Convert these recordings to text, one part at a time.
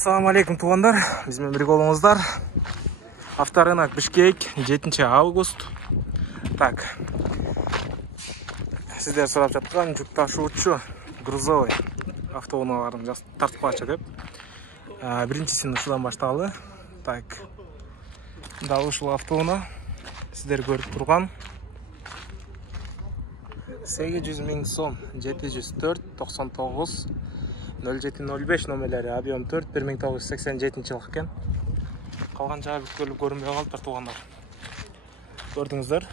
Assalamu алейкум туғандар, бізмен бірге болыңыздар. Авторынок Бишкек, 7 август. Так, сіздер сұрап жатқан жүк ташуучу грузовый автоунааларын тартып калачы деп. Биринчисин ушудан баштагалы. Так, дал ушул автоуна сіздер көрүп турган 800 000 сом 704 99 0705 номерлери, объем 4 1987 жылы екен. Қалған жағы бүткөлүп көрінбей қалды туғандар. Көрдіңіздер.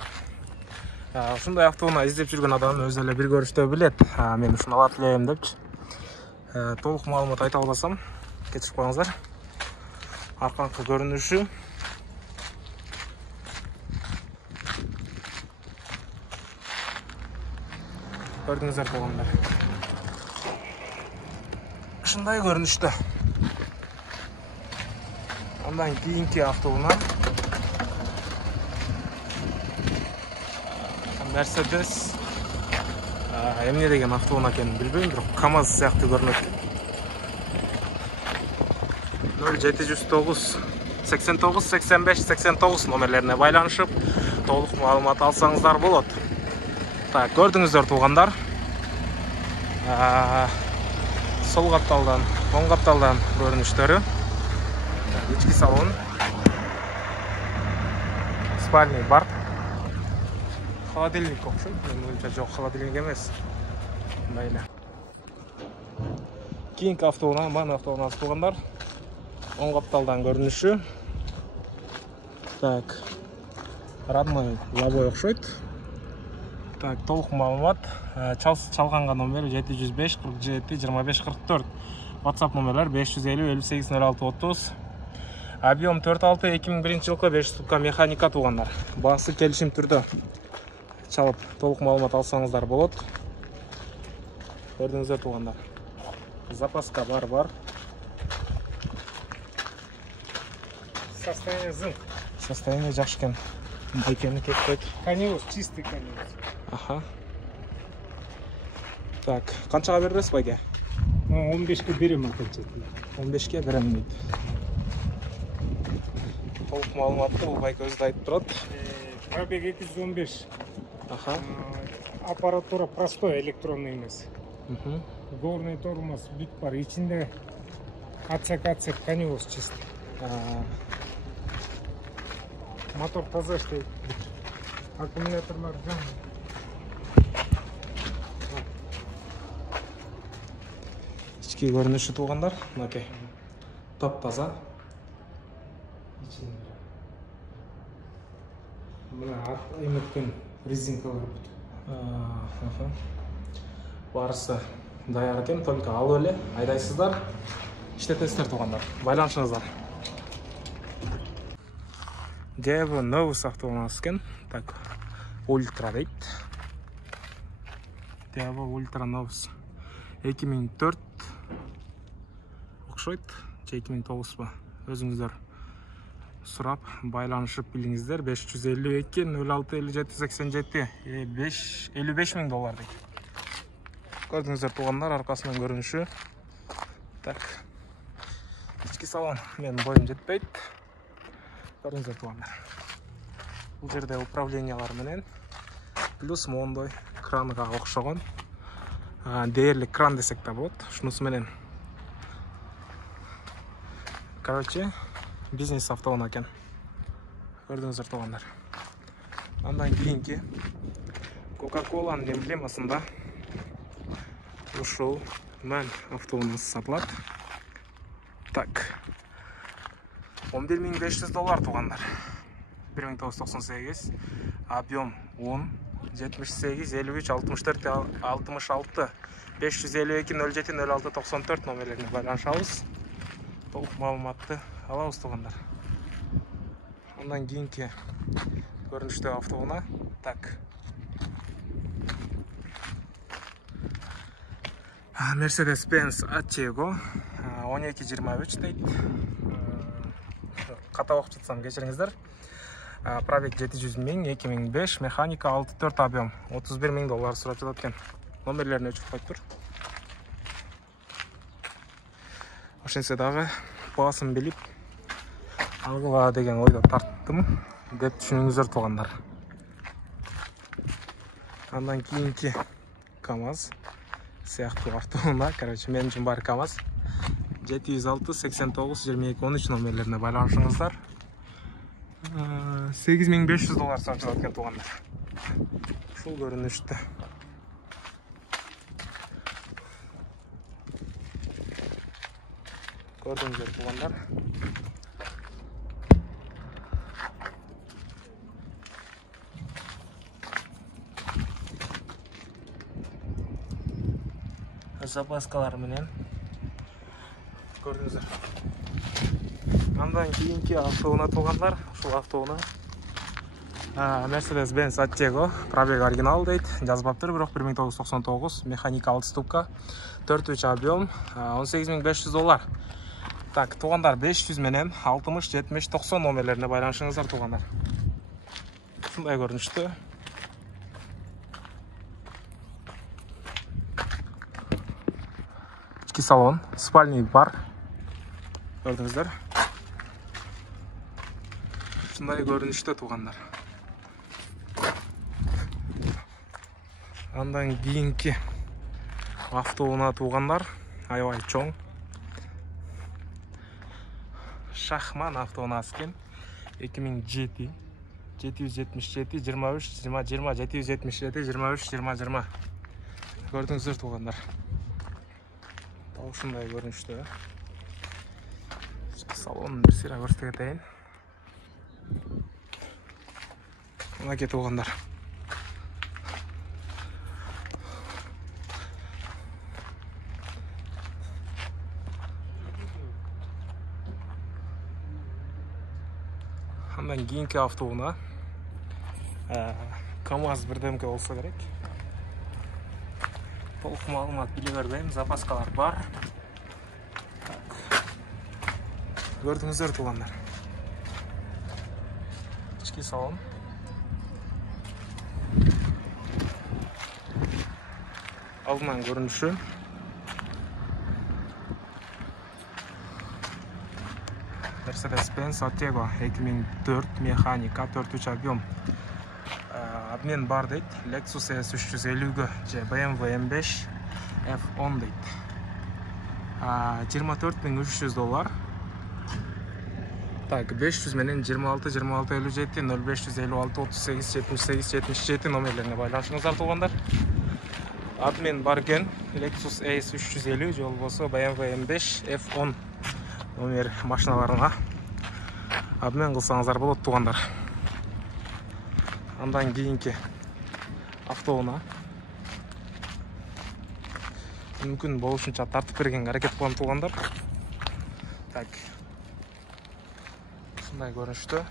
Ушундай автоуна издеп жүрген адам өзү эле бир көрүштө билет. Мен ушуну алат элем депчи. Толук маалымат айта албасам, кечирип коюңуздар. Арканкы көрүнүшү. Көрдүңүздөр туғандар. Ушундай көрүнүштө. Андан кийинки автоуна Mercedes. Эмне деген автоуна экенин билбейм, бирок КамАЗ сыяктуу көрүнөт. 0709 89 85 89 номерлерине байланышып, толук маалымат алсаңыздар болот. Так, көрдүңүздөр туғандар. Сол капталдан, оң капталдан көрүнүштөрү. Ички салон. Спальный бар. Холодильник окшойт. Мен ойлоймча жок, холодильник эмес. Мындай. Кийинки автоуна, мана автоунасы туғандар. Оң капталдан көрүнүшү. Так. Родной лобой окшойт. Так, толук маалымат. Чалганга номер 705 47 25 44. WhatsApp номерлер 550 58 06 30. Объем 4.6 2001 жылкы 5 ступка механика туғандар. Басы келишим түрдө. Чалып толук маалымат алсаңыздар болот. Көрдүңүздөр туғандар. Запаска бар. Состояние зым. Состояние жакшы экен. Байкени кетпейт. Каниус, чистый каниус. Аха. Так, канчага бересиз байке? 15-ке берем окончательно. 15-ке берем дейт. Толук маалыматты бул байке өзү айтып турат. Пробег 215. Аха. Аппаратура простой, электронный эмес. Горный тормоз бүт бар. Ичинде отсек каниус чистый. Мотор таза иштейт. Аккумуляторлар жаңы. Ички көрүнүшү туғандар. Мынакей. Топ таза. Мына эметкен резинкалар бүт. Барысы даяр экен, только алып эле айдайсыздар. Иштетесиздер туғандар. Байланышыңыздар. Devo Novus автоунасы экен. Так, Ультра дейт. Devo Ультра Novus. 2004 окшойт, 2009 ба. Өзүңүздөр сурап байланышып билиңиздер. 552 06 57 87 55 000 доллар дейт. Көрдүңүздөр туғандар, аркасынан көрүнүшү. Так. Ички салон менин боюм жетпейт. Көрдүңүздөр туғандар. Бул жерде управлениялар менен плюс мондой кранга окшогон. Дээрлик кран десек да болот. Ушунусу менен. Короче, бизнес автоуна экен. Көрдүңүздөр туғандар. Андан кийинки Coca-Cola'нын эмблемасында ушул мен автоунасы сатылат. Так. 11 500 доллар туғандар. 1998. Объем 10 78 53 64 66 552 07 06 94 номерлерине байланышабыз. Толук маалыматты алабыз туғандар. Андан кийинки көрүнүштө автоуна. Так. Mercedes-Benz Atego 1223 дейт. Ката окуп жатсам кечириңиздер. Пробег 700 000, 2005, механика 64 объем, 31 000 доллар сурап жатат экен. Номерлерин өчүп коюп тур. Ошентсе дагы баасын билип алгыла деген ойдо тарттым деп түшүнүңүздөр туугандар. Андан кийинки КамАЗ сыяктуу автоунаа, короче, мен үчүн баары КамАЗ. 706 89 22 13 номерлерине байланышыңыздар. $8500 сатылат экен туугандар. Ушул көрүнүштө. Көрдүңүздөр туугандар. Запаскалар менен көрдүңүздөр. Андан кийинки автоунаа туугандар, ушул автоунаа Mercedes-Benz Attego, пробег оригинал дейт, жазбаптыр, бирок 1999, механика 6 ступка, 4 объем, $18500. Так, туугандар, 500 менен 60, 70, 90 номерлерине байланышыңыздар туугандар. Ушундай көрүнүштө. Ички салон, спальный бар. Көрдүңүздөр. Ушундай көрүнүштө туугандар. Андан кийинки автоунаа туугандар, аябай чоң. Шахман автоунаасы экен. 2007, 777, 23, 20, 20, 777, 23, 20, 20. Көрдүңүздөр туугандар. Ушундай көрүнүштө. Салонун бир сыйра көрсөтө кетейин. Мына туугандар. Андан кийинки автоунаа КамАЗ бирдемке болсо керек. Толук маалымат биле бербейм, запаскалар бар. Көрдүңүздөр туугандар. Ички салон. Алдынан көрүнүшү. Mercedes-Benz Attego 2004 механика 4 объем. Обмен бар дейт. Lexus ES350 же BMW M5 F10 дейт. $24300. Так, 500 менен 26 26 57 0556 38 78 77 номерлерине байланышыңыздар туугандар. Обмен бар экен. Lexus ES350 же болбосо BMW M5 F10 номер машиналарына обмен кылсаңыздар болот туугандар. Андан кийинки автоунаа. Мүмкүн болушунча тартып берген аракет кылам туугандар. Так. Ушундай көрүнүштө.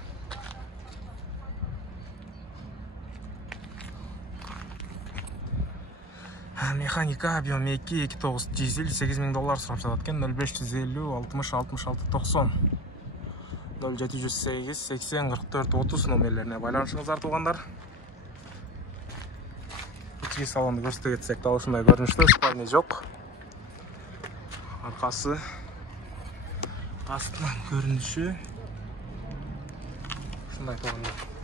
Механика объем 2.9 дизель $8000 сурап жатат экен. 0550 60 66 90 0708 80 44 30 номерлерине байланышыңыздар туугандар. Ички салонду көрсөтө кетсек да ушундай көрүнүштө, спальный жок. Аркасы, астынан көрүнүшү ушундай туугандар.